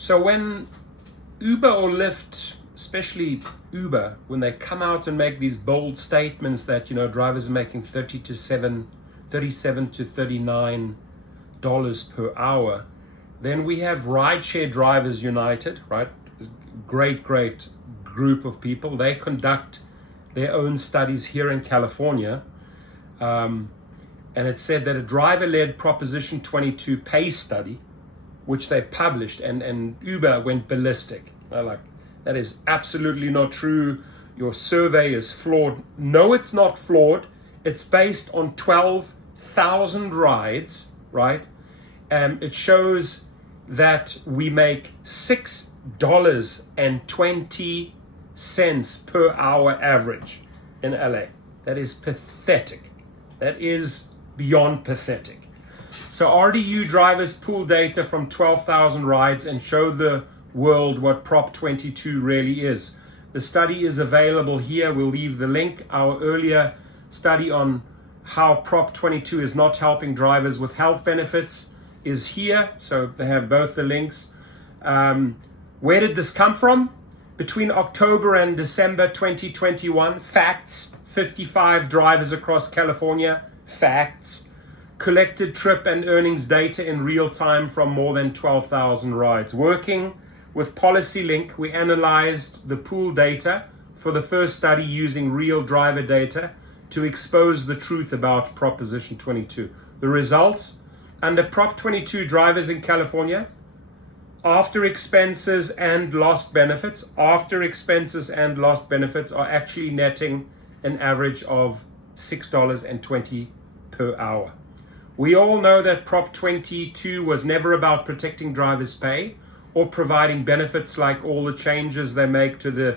So when Uber or Lyft, especially Uber, when they come out and make these bold statements that, drivers are making $37 to $39 per hour, then we have Rideshare Drivers United, right? Great group of people. They conduct their own studies here in California. And it said that a driver-led Proposition 22 pay study, which they published, and Uber went ballistic. They're like, that is absolutely not true. Your survey is flawed. No, it's not flawed. It's based on 12,000 rides, right? And it shows that we make $6.20 per hour average in LA. That is pathetic. That is beyond pathetic. So RDU drivers pull data from 12,000 rides and show the world what Prop 22 really is. The study is available here. We'll leave the link. Our earlier study on how Prop 22 is not helping drivers with health benefits is here. So they have both the links. Where did this come from? Between October and December 2021, facts, 55 drivers across California, facts, collected trip and earnings data in real time from more than 12,000 rides. Working with PolicyLink, we analyzed the pool data for the first study using real driver data to expose the truth about Proposition 22. The results: under Prop 22, drivers in California, after expenses and lost benefits, are actually netting an average of $6.20 per hour. We all know that Prop 22 was never about protecting drivers' pay or providing benefits like all the changes they make to the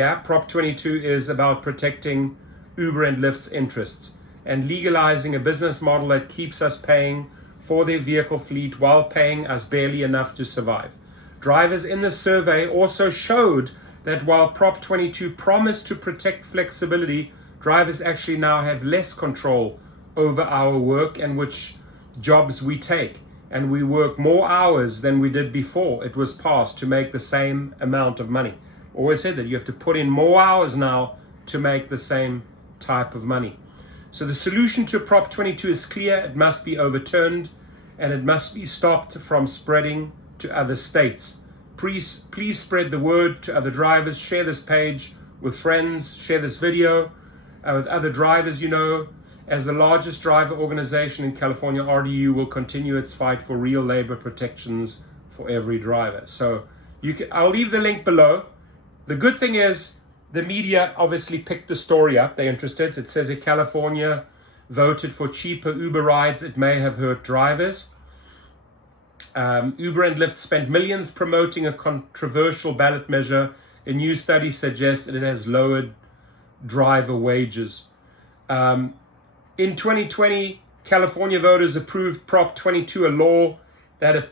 app. Prop 22 is about protecting Uber and Lyft's interests and legalizing a business model that keeps us paying for their vehicle fleet while paying us barely enough to survive. Drivers in the survey also showed that while Prop 22 promised to protect flexibility, drivers actually now have less control over our work and which jobs we take. And we work more hours than we did before it was passed to make the same amount of money. Always said that you have to put in more hours now to make the same type of money. So the solution to Prop 22 is clear. It must be overturned and it must be stopped from spreading to other states. Please spread the word to other drivers. Share this page with friends. Share this video with other drivers you know. As the largest driver organization in California, RDU will continue its fight for real labor protections for every driver. So I'll leave the link below. The good thing is the media obviously picked the story up. They're interested. It says if California voted for cheaper Uber rides, it may have hurt drivers. Uber and Lyft spent millions promoting a controversial ballot measure. A new study suggests that it has lowered driver wages. In 2020, California voters approved Prop 22, a law that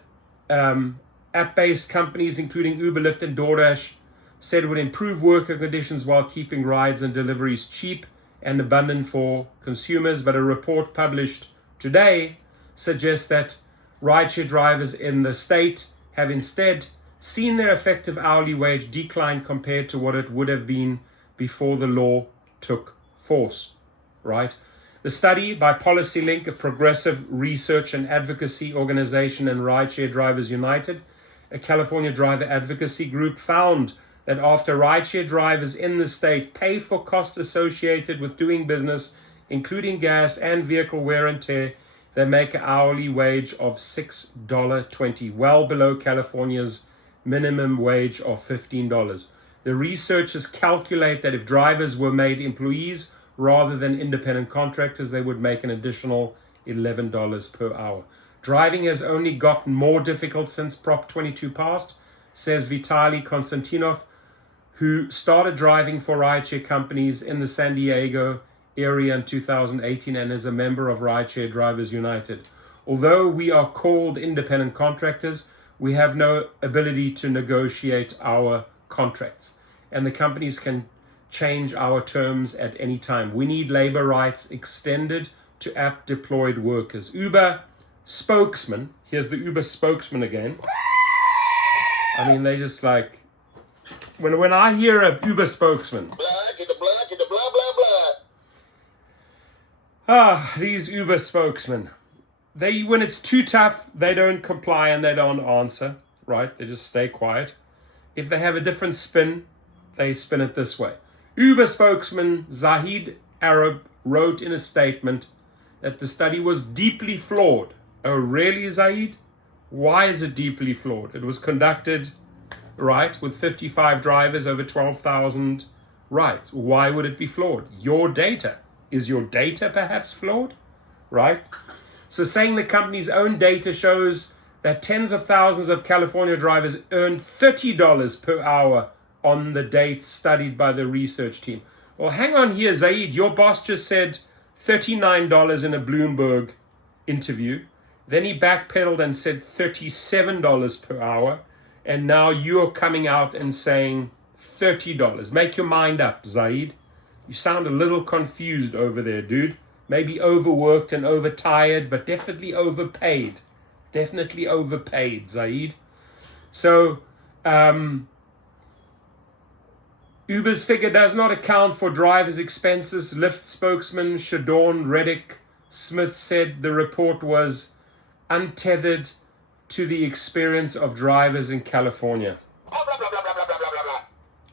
app-based companies, including Uber, Lyft, and DoorDash, said would improve worker conditions while keeping rides and deliveries cheap and abundant for consumers. But a report published today suggests that rideshare drivers in the state have instead seen their effective hourly wage decline compared to what it would have been before the law took force, right? The study by PolicyLink, a progressive research and advocacy organization, and Rideshare Drivers United, a California driver advocacy group, found that after rideshare drivers in the state pay for costs associated with doing business, including gas and vehicle wear and tear, they make an hourly wage of $6.20, well below California's minimum wage of $15. The researchers calculate that if drivers were made employees rather than independent contractors, they would make an additional $11 per hour. Driving has only gotten more difficult since Prop 22 passed, says Vitaly Konstantinov, who started driving for rideshare companies in the San Diego area in 2018 and is a member of Rideshare Drivers United. Although we are called independent contractors, we have no ability to negotiate our contracts, and the companies can change our terms at any time. We need labor rights extended to app deployed workers. Uber spokesman, here's the Uber spokesman again. I mean, they just like, when I hear a Uber spokesman, these Uber spokesmen, when it's too tough, they don't comply and they don't answer, right? They just stay quiet. If they have a different spin, they spin it this way. Uber spokesman Zahid Arab wrote in a statement that the study was deeply flawed. Oh, really, Zahid? Why is it deeply flawed? It was conducted, right, with 55 drivers over 12,000 rides. Why would it be flawed? Your data. Is your data perhaps flawed? Right? So saying the company's own data shows that tens of thousands of California drivers earned $30 per hour on the dates studied by the research team. Well, hang on here, Zaid. Your boss just said $39 in a Bloomberg interview. Then he backpedaled and said $37 per hour. And now you're coming out and saying $30. Make your mind up, Zaid. You sound a little confused over there, dude. Maybe overworked and overtired, but definitely overpaid. Definitely overpaid, Zaid. So, Uber's figure does not account for drivers' expenses. Lyft spokesman Shadorn Reddick Smith said the report was untethered to the experience of drivers in California.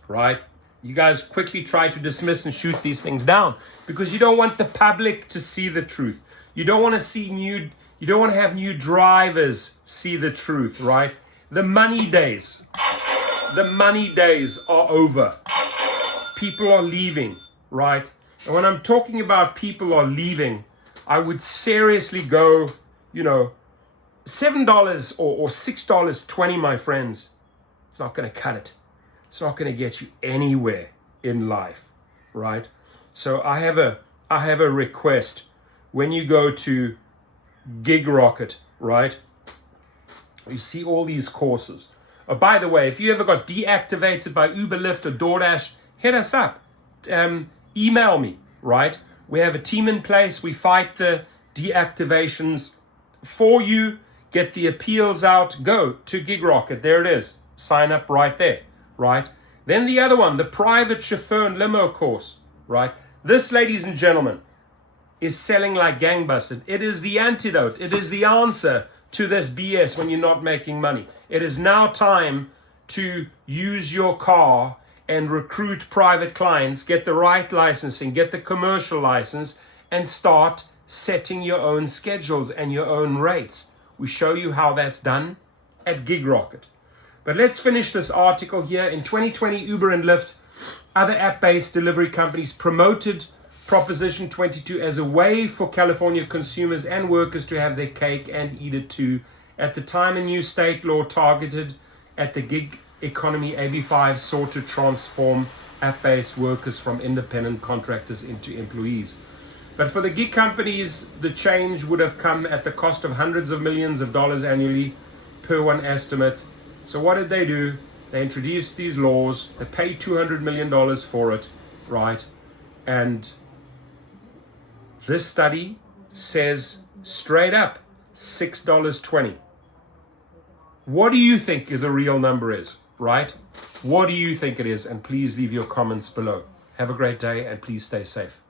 Right? You guys quickly try to dismiss and shoot these things down because you don't want the public to see the truth. You don't want to have new drivers see the truth, right? The money days are over. People are leaving, right? And when I'm talking about people are leaving, I would seriously go, $7 or $6.20, my friends. It's not going to cut it. It's not going to get you anywhere in life, right? So I have a request. When you go to Gig Rocket, right? You see all these courses. Oh, by the way, if you ever got deactivated by Uber, Lyft, or DoorDash, hit us up. Email me, right? We have a team in place. We fight the deactivations for you. Get the appeals out. Go to Gig Rocket. There it is. Sign up right there, right? Then the other one, the private chauffeur and limo course, right? This, ladies and gentlemen, is selling like gangbusters. It is the antidote. It is the answer to this BS when you're not making money. It is now time to use your car and recruit private clients, get the right licensing, get the commercial license, and start setting your own schedules and your own rates. We show you how that's done at Gig Rocket. But let's finish this article here. In 2020, Uber and Lyft, other app-based delivery companies, promoted Proposition 22 as a way for California consumers and workers to have their cake and eat it too. At the time, a new state law targeted at the gig economy, AB5 sought to transform app-based workers from independent contractors into employees. But for the gig companies, the change would have come at the cost of hundreds of millions of dollars annually, per one estimate. So what did they do? They introduced these laws. They paid $200 million for it, right? And this study says straight up $6.20. What do you think the real number is, right? What do you think it is? And please leave your comments below. Have a great day and please stay safe.